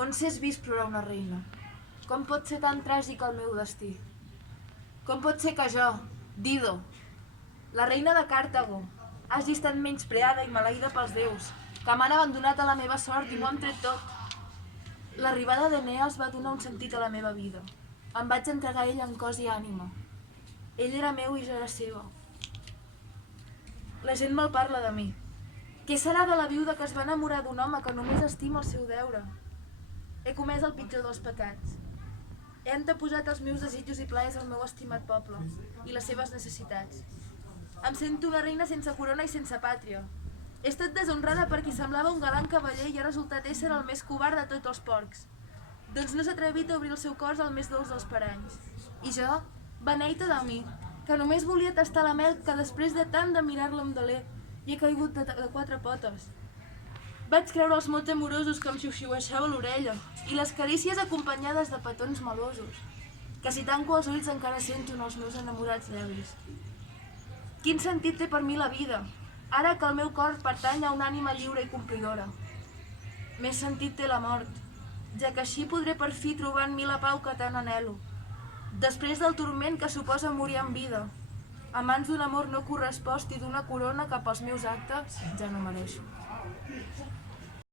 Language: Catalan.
On s'és vist plorar una reina? Com pot ser tan tràgic el meu destí? Com pot ser que jo, Dido, la reina de Càrtago, hagi estat menyspreada i maleïda pels déus, que m'han abandonat a la meva sort i m'ho han tret tot? L'arribada d'Eneas va donar un sentit a la meva vida. Em vaig entregar a ell en cos i ànima. Ell era meu i jo era seva. La gent mal parla de mi. Què serà de la viuda que es va enamorar d'un home que només estima el seu deure? He comès el pitjor dels pecats. He anteposat els meus desitjos i plaers al meu estimat poble i les seves necessitats. Em sento una reina sense corona i sense pàtria. He estat deshonrada per qui semblava un galant cavaller i ha resultat ésser el més covard de tots els porcs. Doncs no s'ha atrevit a obrir el seu cos al més dolç dels paranys. I jo, beneita de mi, que només volia tastar la mel que després de tant de mirar-la amb deler hi he caigut de quatre potes. Vaig creure els mots amorosos que em xiuxiuejava l'orella i les carícies acompanyades de petons melosos, que si tanco els ulls encara sento en els meus enamorats llavis. Quin sentit té per mi la vida, ara que el meu cor pertany a una ànima lliure i complidora? Més sentit té la mort, ja que així podré per fi trobar en mi la pau que tant anhelo, després del turment que suposa morir en vida, a mans d'un amor no correspost i d'una corona que pels meus actes ja no mereixo.